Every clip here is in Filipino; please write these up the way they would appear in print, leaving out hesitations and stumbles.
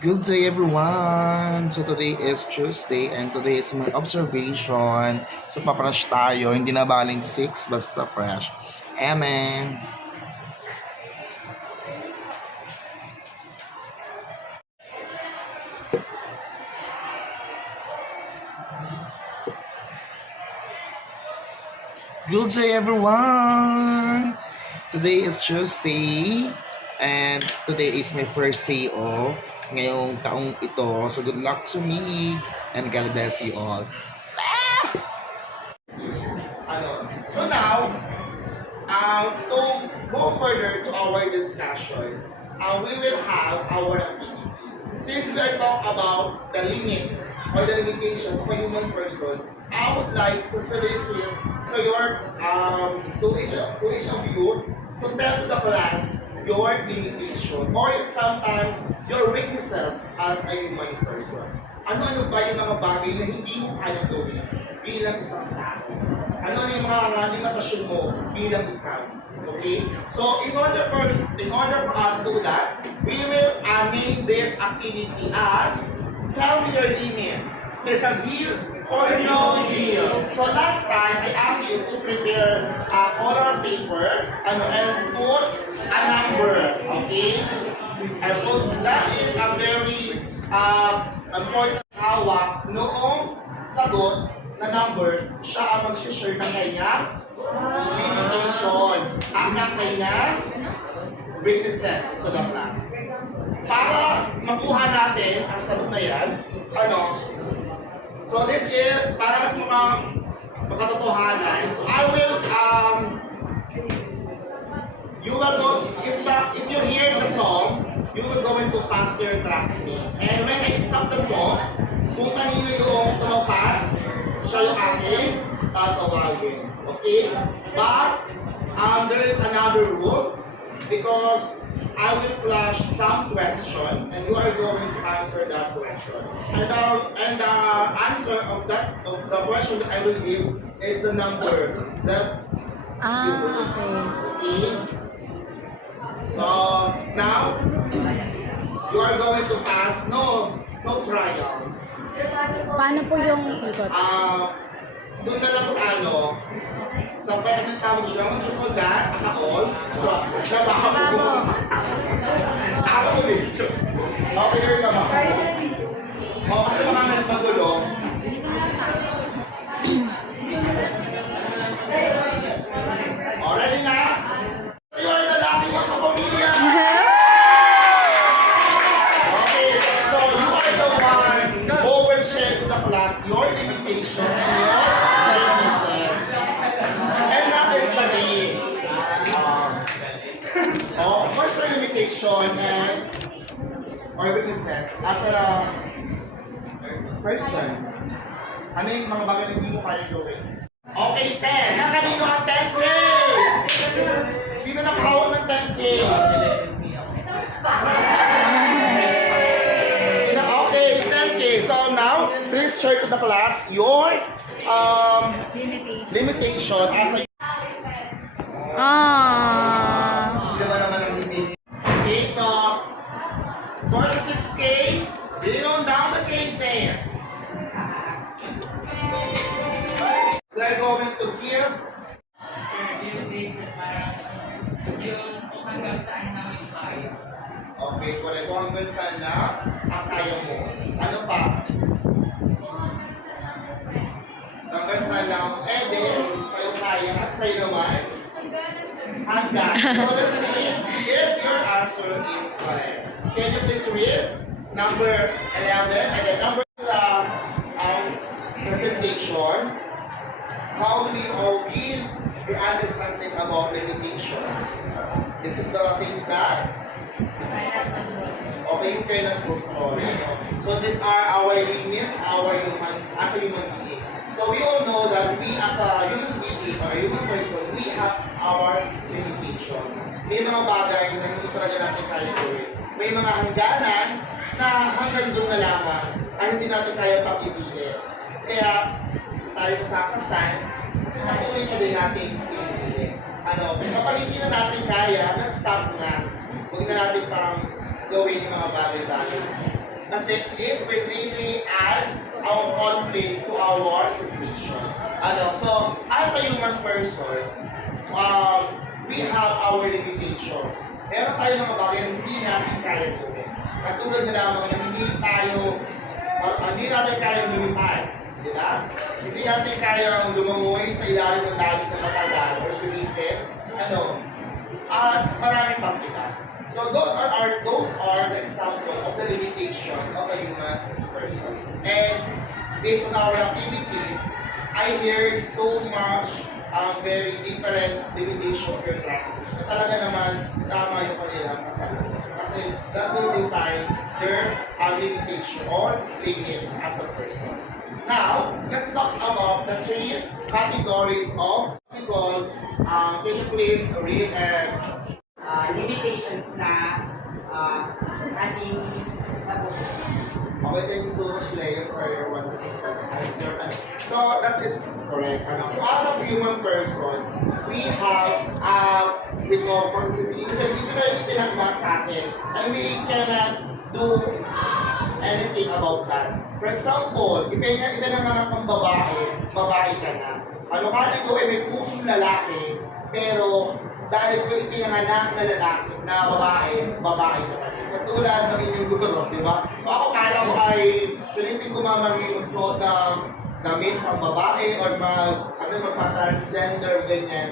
Good day everyone! So today is Tuesday and today is my observation. So paprash tayo, hindi na baling 6 basta fresh. Amen! Good day everyone! Today is Tuesday and today is my first CO ngayong taong ito. So good luck to me and God bless you all. So now, to go further to our discussion, we will have our activity. Since we are talking about the limits or the limitation of a human person, I would like to solicit to your to each of you to tell to the class your limitation or sometimes your weaknesses as a human person. Ano-ano ba yung mga bagay na hindi mo kaya gawin bilang isang tao? Ano yung mga limitasyon mo bilang ikaw? Okay? So, in order for us to do that, we will name this activity as Tell Me Your Limits. Is a deal or no deal? So, last time, I asked you to prepare a color paper and put a number. Okay? And so, that is a very important hawak noong sagot na number, siya ang mag-share ng kanyang limitation at ng kanyang weaknesses to the class. Para makuha natin ang sagot na yan, so this is para mas makatotohanan. So I will, you will go, if you hear the song, you will go into pass to your classmate. And when I stop the song, kung kanino yung tumapad, siya yung aking tatawagin. Okay? But, there is another rule because I will flash some question and you are going to answer that question. And the answer of the question that I will give is the number that you will. Okay? So, now, you are going to pass, no trial. Paano po yung ikot? Doon na lang sa sa pwede ng tawag siya, what you call that? All? Trabaho. Ako medyo. Okay yun naman. Kasi mga nagmagulo. Ready na? You are the lucky one of pamilya. Class, your limitation and your weaknesses. And that is the game. What's your limitation and or weaknesses as a person? Ano yung mga bagay na hindi mo kaya gawin? Okay, 10. Na kanino ang 10K? Sino nakahawak ng 10K? So now, please share to the class your limitation as a Sino ba naman ang limit? Okay, so for the 6 case, bring on down the cases. We are going to give okay, kung hanggang saan na ang kaya mo. Ano pa? Hanggang saan na ang pwede, sa'yo kaya, at sa'yo naman? Hanggang. So let's see if your answer is correct. Can you please read number 11 and then number the presentation? How do you understand something about limitation? This is the things that okay, you cannot control. So these are our limits, as a human being. So we all know that we as a human being or a human person, we have our limitation. May mga bagay na hindi talaga natin kaya gawin. May mga hangganan na hanggang doon na lamang ay hindi natin kaya papipilit. Kaya tayo masasaktan kasi patuloy pa din natin pinipilit. Kapag hindi na natin kaya, let's stop na. Huwag na natin parang gawin yung mga bagay-bagay. Kasi it will really add our conflict to our situation. So as a human person, we have our limitation. Meron tayo mga bagay na hindi natin kaya gawin. Katulad na lamang na hindi natin kaya lumipad. Di ba? Hindi natin kaya lumangoy sa ilalim ng dagat na matagal or sumisid. At marami pang iba. So those are the example of the limitation of a human person. And based on our activity, I heard so much very different limitation of your classmates. Na talaga naman tama yung kanilang kasalukuyan. Kasi that will define their limitation or limits as a person. Now, let's talk about the three categories of what we call, can you please read and limitations na ating okay, thank you so much, Leo, for your wonderful answer. So, that is correct. So, as a human person, we have, we call, for example, dito na yung itinagda sa atin, and we cannot do anything about that. For example, iba naman ang babae ka na. Kahit ikaw ay may pusong lalaki, pero dahil ko ipinanganak na lalaki, na babae ka na. Katulad ng inyong guro, di ba? So ako kala ko ay pilitin ko magsuot ng damit pang babae or magpa-transgender, ganyan.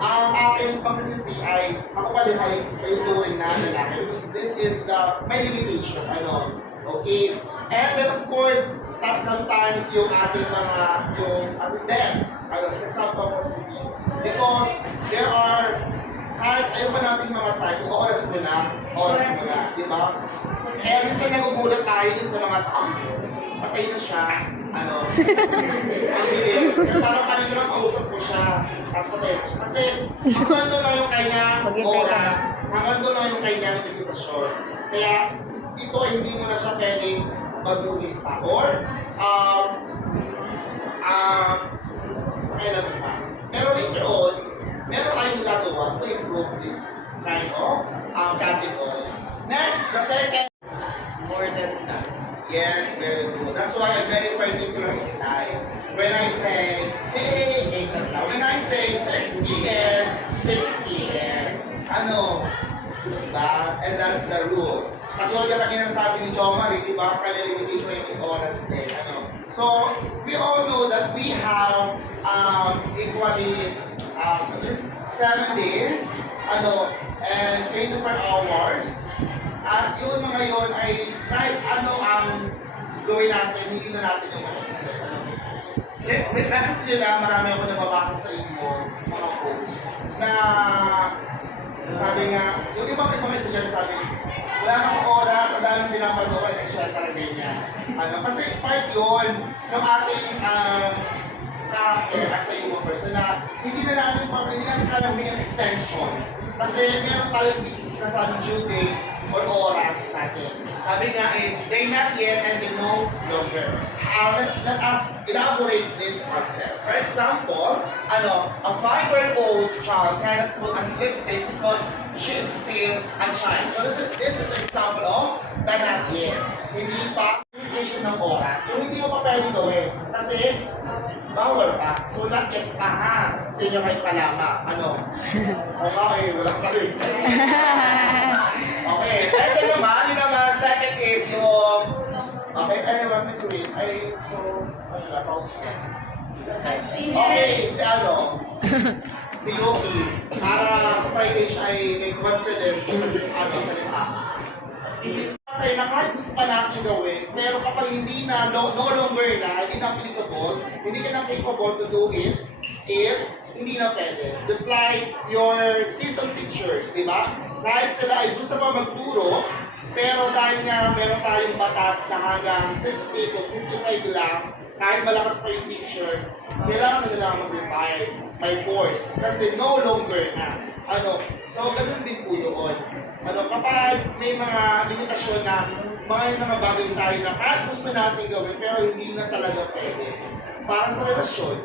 Ang aking publicity ay, ako pa din ay turing na lalaki because this is my limitation, okay? And then of course, sometimes yung ating it's example of publicity. Because there are, kahit ayaw pa natin mga tayo, oras mo na, di ba? Kaya minsan nagugulat tayo dun sa mga tao, patay na siya, ang bilis. Kaya parang kanina lang kausap ko siya, tapos patay na siya. Kasi hanggang doon lang yung kanyang oras, hanggang doon lang yung kanyang limitasyon. Kaya ito hindi mo na siya pwedeng baguhin pa. Or, kailan pa. Pero later on, meron tayong gagawa to improve this kind of category. Next, the second. more than that. Yes, very good. That's why I'm very particular in time. When I say, hey, when I say 6 p.m., 6 p.m., diba? And that's the rule. Katulad na kanina sabi ni Jomar, di ba? Kaya limitation yung oras din. So, we all know that we have equally 7 days, and 24 hours. At yun mga yun ay kahit ano ang gawin natin, hindi na natin yung ma-extend. Recently lang, marami ako nababasa sa inyo, mga posts, na sabi nga, yung ibang estudyante sabi, wala nang oras, ang daming pinapagawa, nag-share talaga niya. Kasi part yun ng ating character as a human person na hindi na natin kaya may extension. Kasi meron tayong sinasabing due date or oras natin. Sabi nga is, they not yet and they no longer. Let us elaborate this concept. For example, a 5-year-old child cannot put on lipstick because she is still a child. So this is an example of the not yet. Hindi pa limitation ng oras. Yung hindi mo pa pwede gawin. Kasi bawal pa. So not yet pa ha. Sa inyo kayo palama. Okay, wala ka rin. Okay. Ito naman, second is yung okay, Miss Reed, pause ko. Okay, si Yoki, para sa Friday siya ay may confidence sa salita. Okay, na kahit gusto pa natin gawin, pero kapag hindi na, no longer na, hindi na applicable, hindi ka na capable to do it, if hindi na pwede. Just like your season teachers, di ba? Kahit sila ay gusto pa magturo, pero dahil nga meron tayong batas na hanggang 60 to 65 lang, kahit malakas pa yung teacher, kailangan nila mag-retire by force. Kasi no longer na. So, ganun din po yun. Kapag may mga limitasyon na mga bagay tayo na kahit gusto natin gawin, pero hindi na talaga pwede. Parang sa relasyon,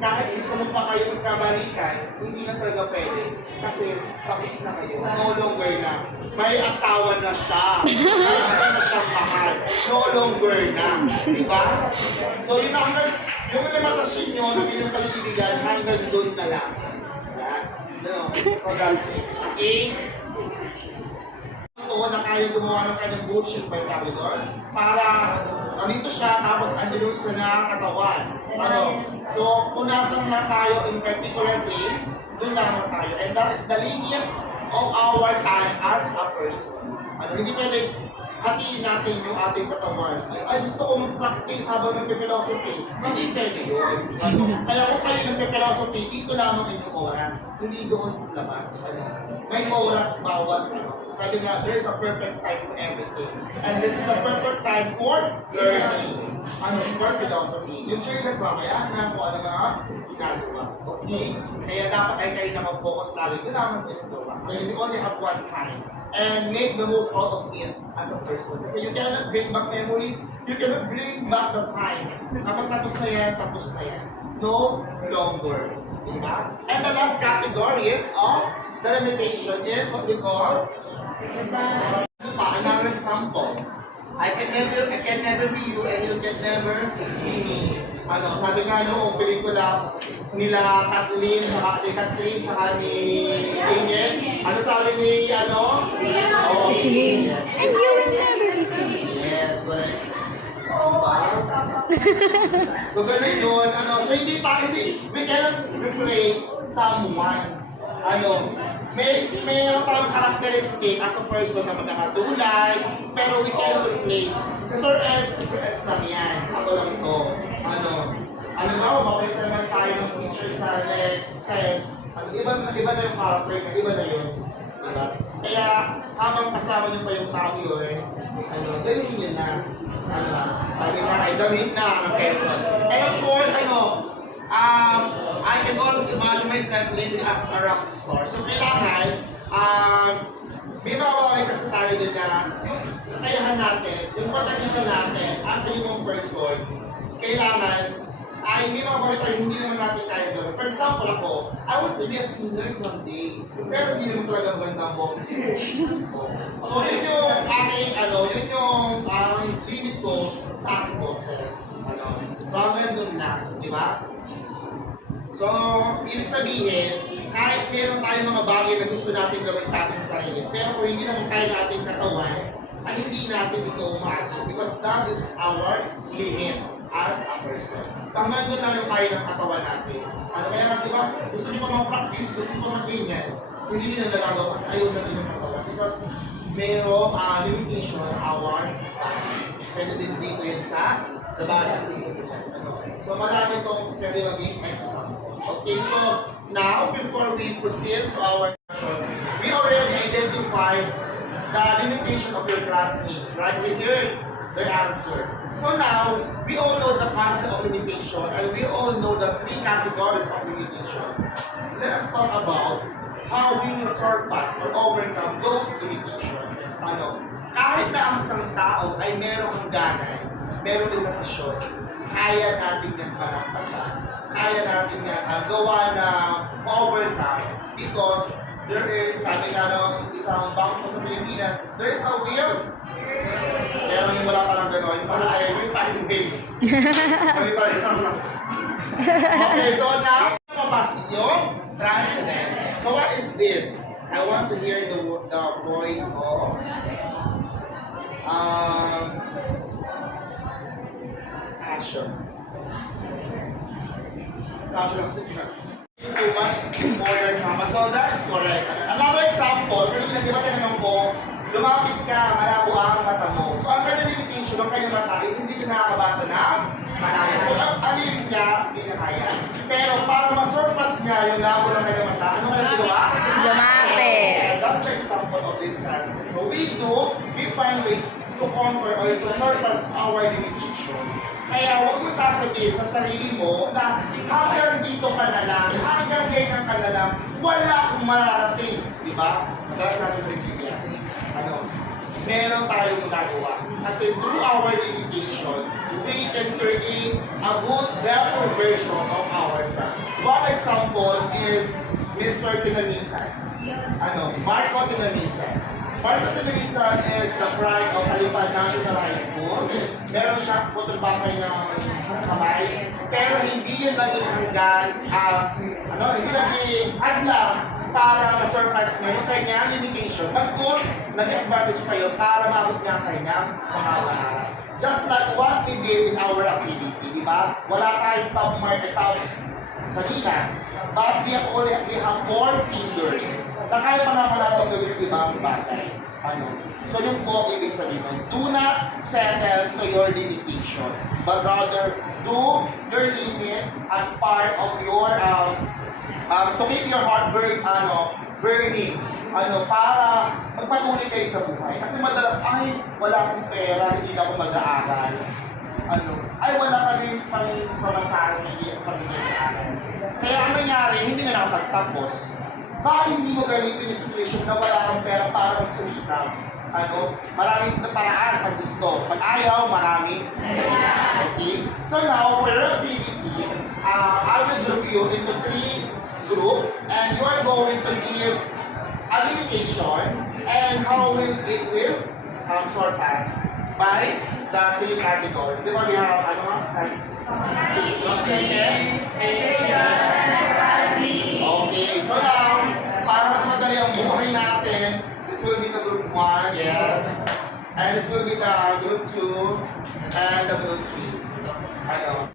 kahit gusto mo pa kayo magkabalikan, hindi na talaga pwede. Kasi tapos na kayo. No longer na. May asawa na siya. May na siyang mahal. no longer na. Diba? So yun na hanggang, yung limitasyon nyo ng inyong pag-iibigan, hanggang doon na lang. Yan. So that's it. Okay? Ito na kaya gumawa ng kanyang bullshit by sabi doon. Para nandito siya, tapos andun yung isa na katawan. So, kung nasan lang tayo in particular place, doon lang tayo. And that is the limit of our time as a person. Hindi pwede hatiin natin yung ating katawan. Ay, gusto ko mag-practice habang nagpe-philosophy. Hindi pwede yun. Kaya kung kayo nagpe-philosophy, dito lamang inyong oras. Hindi doon sa labas. May oras bawat. Sabi nga, there's a perfect time for everything. And this is the perfect time for learning. For philosophy. Yung children's mamaya na kung ano nga ginagawa. Okay? Kaya dapat ay kayo nakafocus lagi. Ito naman sa inyo ba? Kasi we only have one time. And make the most out of it as a person. Kasi you cannot bring back memories, you cannot bring back the time. Kapag tapos na yan, no longer. Diba? And the last category is of the limitation is what we call another example. I can never be you and you can never be me. Sabi nga noong pelikula nila Kathleen, tsaka ni Daniel. Sabi ni Celine. And you will never be seen. Yes, correct. So ganun yun, so we cannot replace someone. Mayroon tayong characteristic as a person na magkakatulad, pero we cannot replace. Sir Eds lang yan. Ako lang to. Makulit naman tayo ng teacher sa next sem. Iba na yung character na, iba na yun. Diba? Kaya, habang kasama niyo pa yung tao yun, ganun yun na. Sabi nga, ay damit na ang person. And of course, I can always imagine myself living as a rock star. So, kailangan, may mga bagay kasi tayo din na yung kakayahan natin, yung potential natin as a human person, kailangan, may mga bagay tayo hindi naman natin kaya gawin. For example, ako, I want to be a singer someday. Pero hindi naman talaga maganda ang boses. So, yun yung aking, yun yung limit ko sa aking boses. So, hanggang doon lang, di ba? So, ibig sabihin, kahit meron tayong mga bagay na gusto natin gawin sa ating sarili, pero kung hindi naman kaya natin katawan, ay hindi natin ito ma-achieve because that is our limit as a person. Hanggang doon lang yung kaya ng katawan natin. Kaya nga, di ba, gusto nyo pa mag-practice, gusto nyo pa mag-ganyan, hindi nyo na nagagawa kasi ayaw na din yung katawan because mayroong limitation on our body. Pwede din dito yun sa the body as we So, marami itong pwede maging example. Okay, so now, before we proceed to our question, we already identified the limitation of your classmates, right? We heard their answer. So now, we all know the concept of limitation and we all know the three categories of limitation. Let us talk about how we will surpass or overcome those limitations. Kahit na ang isang tao ay merong ganay, merong limitasyon, kaya natin yan palampasan. Kaya natin yan gawa na overcome because there is, sabi nga ng isang bangko sa Pilipinas, there is a will. Pero yung wala palang gano'n, yung pala ay yung paling base. Okay, so now, mapasok yung transcendence. So what is this? I want to hear the voice of Asher. So much more example. So that is correct. Another example, kanina di ba tinanong ko, lumapit ka, malabo ang mata mo. So ang kanyang limitation ng kanyang mata is hindi siya nakakabasa ng malayo. So ang alim niya, hindi na kaya. Pero para ma-surpass niya yung labo ng kanyang mata, ano kaya ginawa? Lumapit. That's the example of this classroom. So we find ways to conquer or to surpass our limitation. Kaya huwag mo sasabihin sa sarili mo na hanggang dito ka na lang, hanggang ganyan ka na lang, wala akong mararating. Diba? That's not a criteria. Meron tayong magagawa. Kasi through our limitation, we can create a good, better version of ourselves. One example is Mr. Tinamisan. Marco Tinamisan. Marco Tinamisan is the pride of Alipad National High School. maglubakay ng kamay. Pero hindi yun naging hanggan hindi naging hadlang para ma-surpass niya yung kanyang limitation. Bagkus, nag-advantage pa yun para maabot niya ang kanyang pangarap. Just like what we did in our activity, di ba? Wala tayong top mark at top kanina. But we have 4 fingers na kaya pa naman natin gawin ibang bagay. So yung po, ibig sabihin nun, do not settle to your limitation, but rather do your limit as part of your, to keep your heart burning, para magpatuloy kayo sa buhay. Kasi madalas, ay, wala akong pera, hindi na ako mag-aaral. Ay, wala kami pamasahe, hindi ako kami mag-aaral. Kaya ang nangyari, hindi na nakapagtapos. Bakit hindi mo gamitin yung situation na wala kang pera para magsulita? Maraming paraan pag gusto. Pag ayaw, marami. Okay? So now, for your activity, I will group you into 3 groups, and you are going to give a limitation, and how will it will surpass by the 3 categories. Di ba we have, Okay, so now, para mas madali ang buhay natin, this will be the group 1, yes. And this will be the group 2, and the group 3.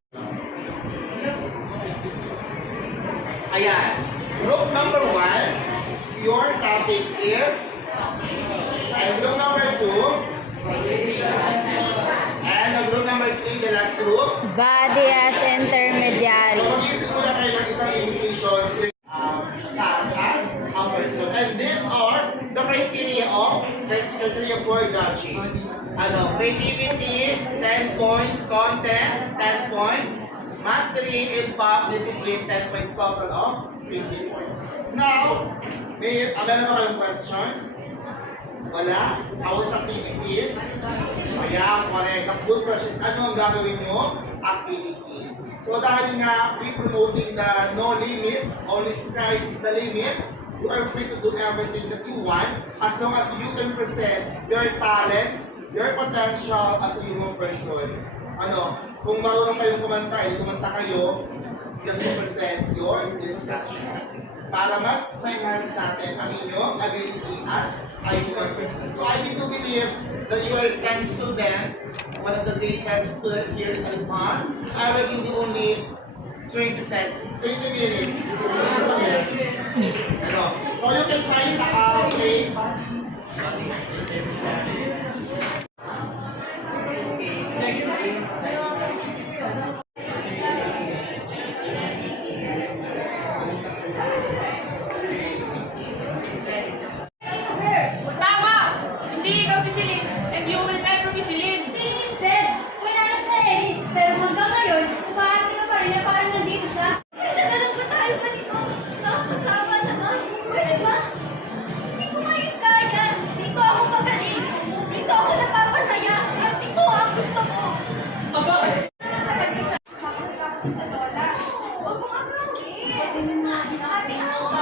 Ayan. Group number 1, your topic is, and group number 2, and the group number 3, the last group, Body as intermediary. so mag-isip muna kayo ng isang invitation task as a person. And these are the criteria for judging. Creativity, 10 points. Content, 10 points. Mastery, impact, discipline, 10 points total of 50 points. Now, meron ba kayong question? Wala? Hours activity? Ayan, correct. Ang good question is, ano ang gagawin nyo? Activity. So dahil nga, we promoting the no limits, only sky is the limit, you are free to do everything that you want as long as you can present your talents, your potential as a human person. Kung marunong kayong kumanta kayo, just to present your discussion. Para mas ma-enhance natin ang inyong ability as a human person. So I do believe that you are a STEM student, one of the greatest students here in Alpan. I will give you only 20 minutes. So you can find a place. Tama! Hindi ikaw si Celine, and you will never be Celine. Celine is dead. Wala na siya eh. Pero hanggang ngayon, umaarte ka pa rin na parang nandito siya. Kaya nagalang ba tayo ganito? Nakakasama naman. Pwede ba? Hindi ko ngayon kaya. Dito ako magaling. Dito ako napapasaya. At ito ang gusto ko. Bakit? Sa tagsisa. Makakapagod sa lola. Huwag mo kang gawin. Ate ako.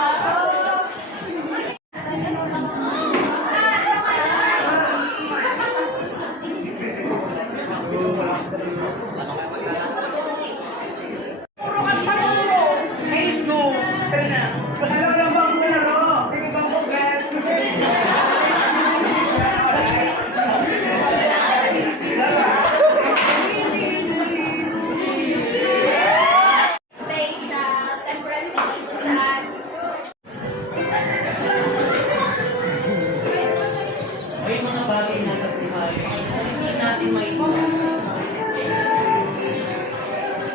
May mga bagay na sa buhay na hindi natin maiiwasan.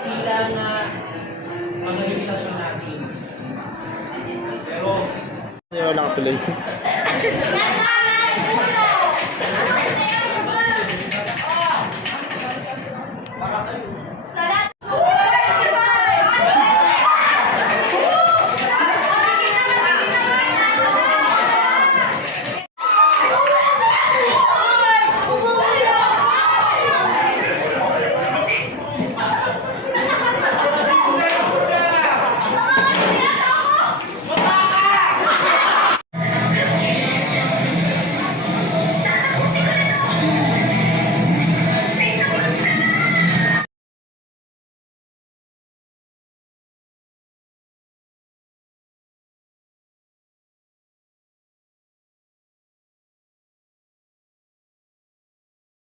Tila na mga limitasyon natin. Pero, Nakatuloy.